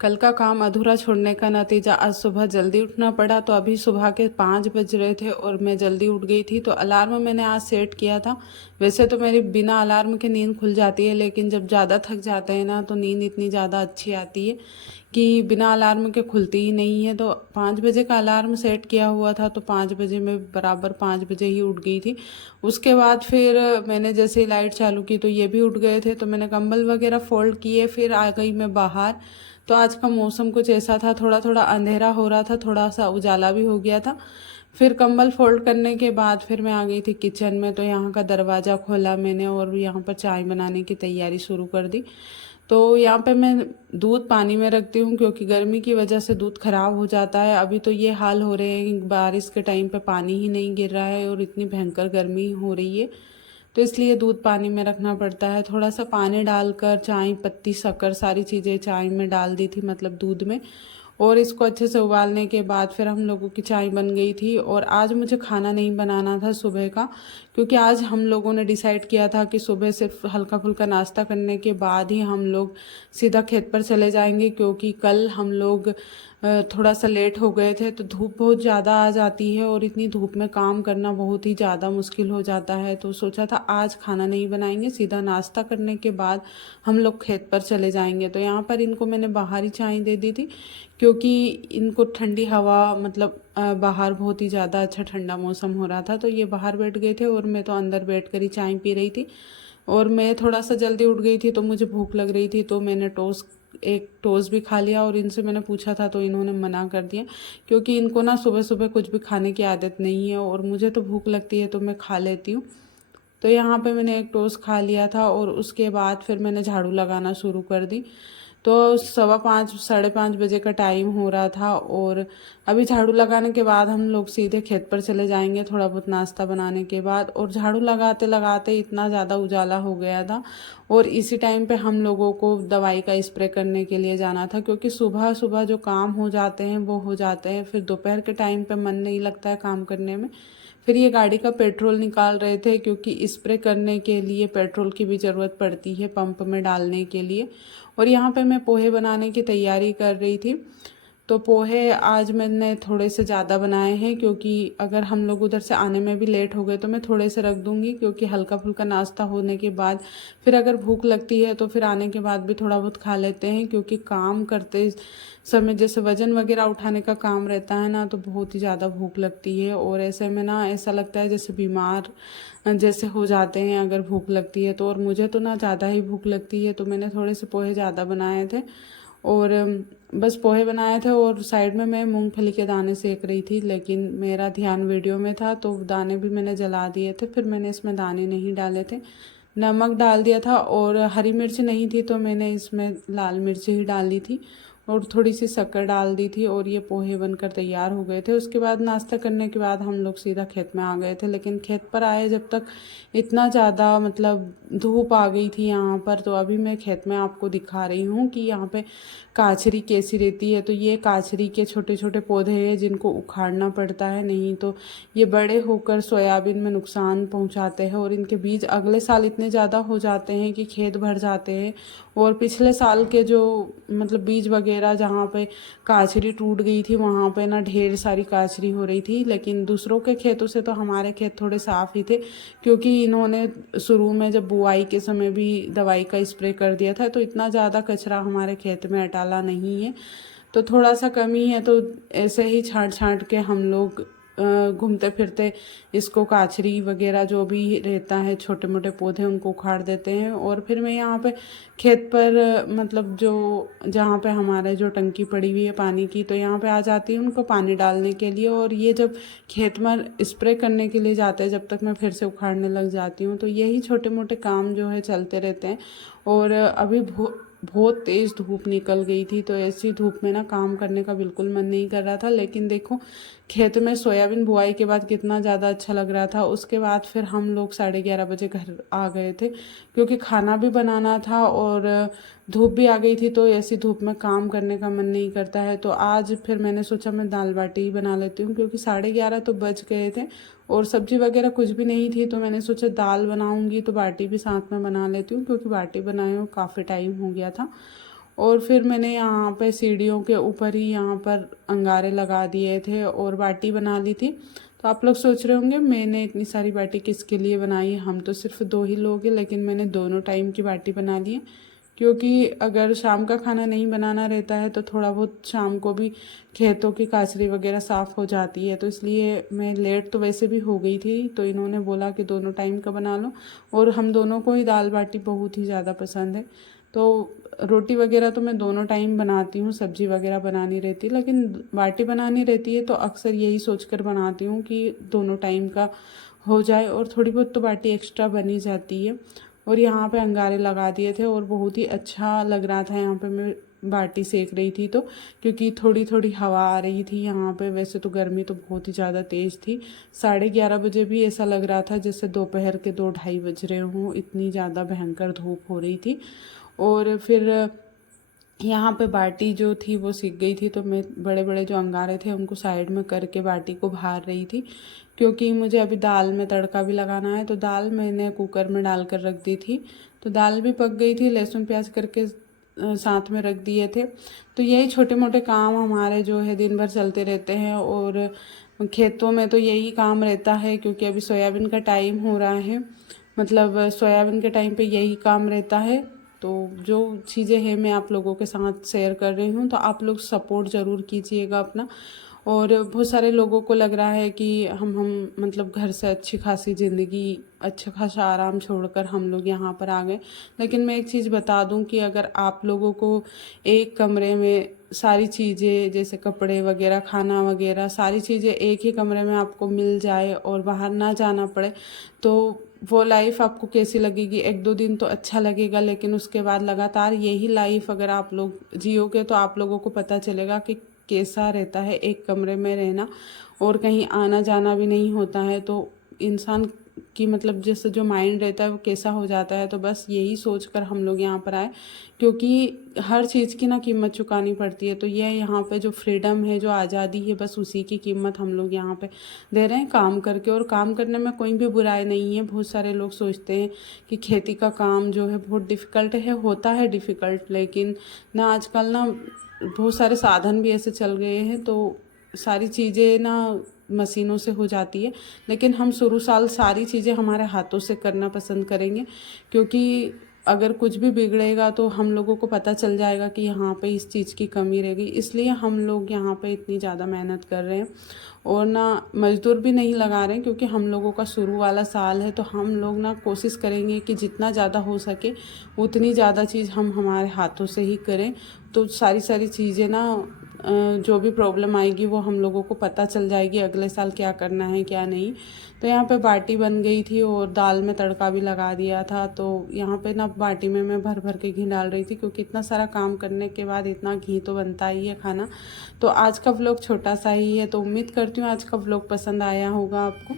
कल का काम अधूरा छोड़ने का नतीजा आज सुबह जल्दी उठना पड़ा। तो अभी सुबह के 5 बज रहे थे और मैं जल्दी उठ गई थी। तो अलार्म मैंने आज सेट किया था। वैसे तो मेरी बिना अलार्म के नींद खुल जाती है, लेकिन जब ज़्यादा थक जाते हैं ना तो नींद इतनी ज़्यादा अच्छी आती है कि बिना अलार्म के खुलती ही नहीं है। तो 5 बजे का अलार्म सेट किया हुआ था, तो 5 बजे मैं बराबर 5 बजे ही उठ गई थी। उसके बाद फिर मैंने जैसे ही लाइट चालू की तो ये भी उठ गए थे। तो मैंने कंबल वगैरह फोल्ड किए, फिर आ गई मैं बाहर। तो आज का मौसम कुछ ऐसा था, थोड़ा थोड़ा अंधेरा हो रहा था, थोड़ा सा उजाला भी हो गया था। फिर कंबल फोल्ड करने के बाद फिर मैं आ गई थी किचन में। तो यहाँ का दरवाज़ा खोला मैंने और यहाँ पर चाय बनाने की तैयारी शुरू कर दी। तो यहाँ पे मैं दूध पानी में रखती हूँ, क्योंकि गर्मी की वजह से दूध ख़राब हो जाता है। अभी तो ये हाल हो रहे हैं कि बारिश के टाइम पे पानी ही नहीं गिर रहा है और इतनी भयंकर गर्मी हो रही है, तो इसलिए दूध पानी में रखना पड़ता है। थोड़ा सा पानी डालकर चाय पत्ती शक्कर सारी चीज़ें चाय में डाल दी थी, मतलब दूध में, और इसको अच्छे से उबालने के बाद फिर हम लोगों की चाय बन गई थी। और आज मुझे खाना नहीं बनाना था सुबह का, क्योंकि आज हम लोगों ने डिसाइड किया था कि सुबह सिर्फ हल्का फुल्का नाश्ता करने के बाद ही हम लोग सीधा खेत पर चले जाएंगे। क्योंकि कल हम लोग थोड़ा सा लेट हो गए थे, तो धूप बहुत ज़्यादा आ जाती है और इतनी धूप में काम करना बहुत ही ज़्यादा मुश्किल हो जाता है। तो सोचा था आज खाना नहीं बनाएंगे, सीधा नाश्ता करने के बाद हम लोग खेत पर चले जाएंगे। तो यहाँ पर इनको मैंने बाहर ही चाय दे दी थी, क्योंकि इनको ठंडी हवा, मतलब बाहर बहुत ही ज़्यादा अच्छा ठंडा मौसम हो रहा था। तो ये बाहर बैठ गए थे और मैं तो अंदर बैठ कर ही चाय पी रही थी। और मैं थोड़ा सा जल्दी उठ गई थी तो मुझे भूख लग रही थी, तो मैंने एक टोस्ट भी खा लिया। और इनसे मैंने पूछा था तो इन्होंने मना कर दिया, क्योंकि इनको ना सुबह सुबह कुछ भी खाने की आदत नहीं है और मुझे तो भूख लगती है तो मैं खा लेती हूँ। तो यहाँ पे मैंने एक टोस्ट खा लिया था और उसके बाद फिर मैंने झाड़ू लगाना शुरू कर दी। तो 5:15 5:30 बजे का टाइम हो रहा था और अभी झाड़ू लगाने के बाद हम लोग सीधे खेत पर चले जाएंगे, थोड़ा बहुत नाश्ता बनाने के बाद। और झाड़ू लगाते लगाते इतना ज़्यादा उजाला हो गया था और इसी टाइम पे हम लोगों को दवाई का स्प्रे करने के लिए जाना था, क्योंकि सुबह सुबह जो काम हो जाते हैं वो हो जाते हैं, फिर दोपहर के टाइम पे मन नहीं लगता है काम करने में। फिर ये गाड़ी का पेट्रोल निकाल रहे थे, क्योंकि स्प्रे करने के लिए पेट्रोल की भी ज़रूरत पड़ती है पंप में डालने के लिए। और यहाँ पे मैं पोहे बनाने की तैयारी कर रही थी। तो पोहे आज मैंने थोड़े से ज़्यादा बनाए हैं, क्योंकि अगर हम लोग उधर से आने में भी लेट हो गए तो मैं थोड़े से रख दूँगी, क्योंकि हल्का फुल्का नाश्ता होने के बाद फिर अगर भूख लगती है तो फिर आने के बाद भी थोड़ा बहुत खा लेते हैं। क्योंकि काम करते समय जैसे वज़न वगैरह उठाने का काम रहता है ना, तो बहुत ही ज़्यादा भूख लगती है और ऐसे में ना ऐसा लगता है जैसे बीमार जैसे हो जाते हैं अगर भूख लगती है तो। और मुझे तो ना ज़्यादा ही भूख लगती है, तो मैंने थोड़े से पोहे ज़्यादा बनाए थे और बस पोहे बनाए थे। और साइड में मैं मूंगफली के दाने सेक रही थी, लेकिन मेरा ध्यान वीडियो में था तो दाने भी मैंने जला दिए थे। फिर मैंने इसमें दाने नहीं डाले थे, नमक डाल दिया था और हरी मिर्च नहीं थी तो मैंने इसमें लाल मिर्च ही डाली थी और थोड़ी सी शक्कर डाल दी थी। और ये पोहे बनकर तैयार हो गए थे। उसके बाद नाश्ता करने के बाद हम लोग सीधा खेत में आ गए थे। लेकिन खेत पर आए जब तक इतना ज़्यादा मतलब धूप आ गई थी यहाँ पर। तो अभी मैं खेत में आपको दिखा रही हूँ कि यहाँ पे काचरी कैसी रहती है। तो ये काचरी के छोटे छोटे पौधे हैं जिनको उखाड़ना पड़ता है, नहीं तो ये बड़े होकर सोयाबीन में नुकसान पहुँचाते हैं। और इनके बीज अगले साल इतने ज़्यादा हो जाते हैं कि खेत भर जाते हैं। और पिछले साल के जो मतलब बीज वगैरह जहाँ पे काचरी टूट गई थी वहाँ पे ना ढेर सारी काचरी हो रही थी। लेकिन दूसरों के खेतों से तो हमारे खेत थोड़े साफ़ ही थे, क्योंकि इन्होंने शुरू में जब बुआई के समय भी दवाई का स्प्रे कर दिया था। तो इतना ज़्यादा कचरा हमारे खेत में अटाला नहीं है, तो थोड़ा सा कमी है। तो ऐसे ही छांट छांट के हम लोग घूमते फिरते इसको काचरी वगैरह जो भी रहता है छोटे मोटे पौधे उनको उखाड़ देते हैं। और फिर मैं यहाँ पे खेत पर मतलब जो जहाँ पे हमारे जो टंकी पड़ी हुई है पानी की, तो यहाँ पे आ जाती हूँ उनको पानी डालने के लिए। और ये जब खेत में स्प्रे करने के लिए जाते हैं जब तक मैं फिर से उखाड़ने लग जाती हूँ। तो यही छोटे मोटे काम जो है चलते रहते हैं। और अभी बहुत तेज़ धूप निकल गई थी, तो ऐसी धूप में ना काम करने का बिल्कुल मन नहीं कर रहा था। लेकिन देखो खेत में सोयाबीन बुआई के बाद कितना ज़्यादा अच्छा लग रहा था। उसके बाद फिर हम लोग 11:30 बजे घर आ गए थे, क्योंकि खाना भी बनाना था और धूप भी आ गई थी। तो ऐसी धूप में काम करने का मन नहीं करता है। तो आज फिर मैंने सोचा मैं दाल बाटी ही बना लेती हूँ, क्योंकि 11:30 तो बज गए थे और सब्जी वगैरह कुछ भी नहीं थी। तो मैंने सोचा दाल बनाऊंगी तो बाटी भी साथ में बना लेती हूँ, क्योंकि बाटी बनाए हुए काफ़ी टाइम हो गया था। और फिर मैंने यहाँ पे सीढ़ियों के ऊपर ही यहाँ पर अंगारे लगा दिए थे और बाटी बना ली थी। तो आप लोग सोच रहे होंगे मैंने इतनी सारी बाटी किसके लिए बनाई है, हम तो सिर्फ 2 ही लोग हैं, लेकिन मैंने दोनों टाइम की बाटी बना ली है। क्योंकि अगर शाम का खाना नहीं बनाना रहता है तो थोड़ा बहुत शाम को भी खेतों की काचरी वगैरह साफ़ हो जाती है, तो इसलिए मैं लेट तो वैसे भी हो गई थी, तो इन्होंने बोला कि दोनों टाइम का बना लो। और हम दोनों को ही दाल बाटी बहुत ही ज़्यादा पसंद है, तो रोटी वगैरह तो मैं दोनों टाइम बनाती हूँ, सब्जी वगैरह बनानी रहती है, लेकिन बाटी बनानी रहती है तो अक्सर यही सोचकर बनाती हूँ कि दोनों टाइम का हो जाए, और थोड़ी बहुत तो बाटी एक्स्ट्रा बनी जाती है। और यहाँ पे अंगारे लगा दिए थे और बहुत ही अच्छा लग रहा था यहाँ पे मैं बाटी सेक रही थी, तो क्योंकि थोड़ी थोड़ी हवा आ रही थी यहाँ पे। वैसे तो गर्मी तो बहुत ही ज़्यादा तेज़ थी, 11:30 बजे भी ऐसा लग रहा था जैसे दोपहर के 2-2:30 बज रहे हों, इतनी ज़्यादा भयंकर धूप हो रही थी। और फिर यहाँ पे बाटी जो थी वो सिक गई थी, तो मैं बड़े बड़े जो अंगारे थे उनको साइड में करके बाटी को भार रही थी, क्योंकि मुझे अभी दाल में तड़का भी लगाना है। तो दाल मैंने कुकर में डाल कर रख दी थी, तो दाल भी पक गई थी, लहसुन प्याज करके साथ में रख दिए थे। तो यही छोटे मोटे काम हमारे जो है दिन भर चलते रहते हैं, और खेतों में तो यही काम रहता है, क्योंकि अभी सोयाबीन का टाइम हो रहा है, मतलब सोयाबीन के टाइम पे यही काम रहता है। तो जो चीज़ें हैं मैं आप लोगों के साथ शेयर कर रही हूँ, तो आप लोग सपोर्ट ज़रूर कीजिएगा अपना। और बहुत सारे लोगों को लग रहा है कि हम मतलब घर से अच्छी खासी ज़िंदगी, अच्छा खासा आराम छोड़कर हम लोग यहाँ पर आ गए, लेकिन मैं एक चीज़ बता दूँ कि अगर आप लोगों को एक कमरे में सारी चीज़ें जैसे कपड़े वगैरह, खाना वगैरह, सारी चीज़ें एक ही कमरे में आपको मिल जाए और बाहर ना जाना पड़े, तो वो लाइफ आपको कैसी लगेगी। 1-2 दिन तो अच्छा लगेगा, लेकिन उसके बाद लगातार यही लाइफ अगर आप लोग जियोगे तो आप लोगों को पता चलेगा कि कैसा रहता है एक कमरे में रहना, और कहीं आना जाना भी नहीं होता है, तो इंसान की मतलब जैसे जो माइंड रहता है वो कैसा हो जाता है। तो बस यही सोचकर हम लोग यहाँ पर आए, क्योंकि हर चीज़ की ना कीमत चुकानी पड़ती है। तो ये यहाँ पे जो फ्रीडम है, जो आज़ादी है, बस उसी की कीमत हम लोग यहाँ पे दे रहे हैं काम करके। और काम करने में कोई भी बुराई नहीं है। बहुत सारे लोग सोचते हैं कि खेती का काम जो है बहुत डिफ़िकल्ट है, होता है डिफ़िकल्ट, लेकिन ना आजकल ना बहुत सारे साधन भी ऐसे चल गए हैं, तो सारी चीज़ें ना मशीनों से हो जाती है, लेकिन हम शुरू साल सारी चीज़ें हमारे हाथों से करना पसंद करेंगे, क्योंकि अगर कुछ भी बिगड़ेगा तो हम लोगों को पता चल जाएगा कि यहाँ पे इस चीज़ की कमी रह गई। इसलिए हम लोग यहाँ पे इतनी ज़्यादा मेहनत कर रहे हैं, और ना मज़दूर भी नहीं लगा रहे हैं, क्योंकि हम लोगों का शुरू वाला साल है। तो हम लोग ना कोशिश करेंगे कि जितना ज़्यादा हो सके उतनी ज़्यादा चीज़ हम हमारे हाथों से ही करें। तो सारी चीज़ें ना जो भी प्रॉब्लम आएगी वो हम लोगों को पता चल जाएगी अगले साल क्या करना है क्या नहीं। तो यहाँ पे बाटी बन गई थी और दाल में तड़का भी लगा दिया था। तो यहाँ पे ना बाटी में मैं भर भर के घी डाल रही थी, क्योंकि इतना सारा काम करने के बाद इतना घी तो बनता ही है खाना। तो आज का व्लॉग छोटा सा ही है, तो उम्मीद करती हूँ आज का व्लॉग पसंद आया होगा आपको।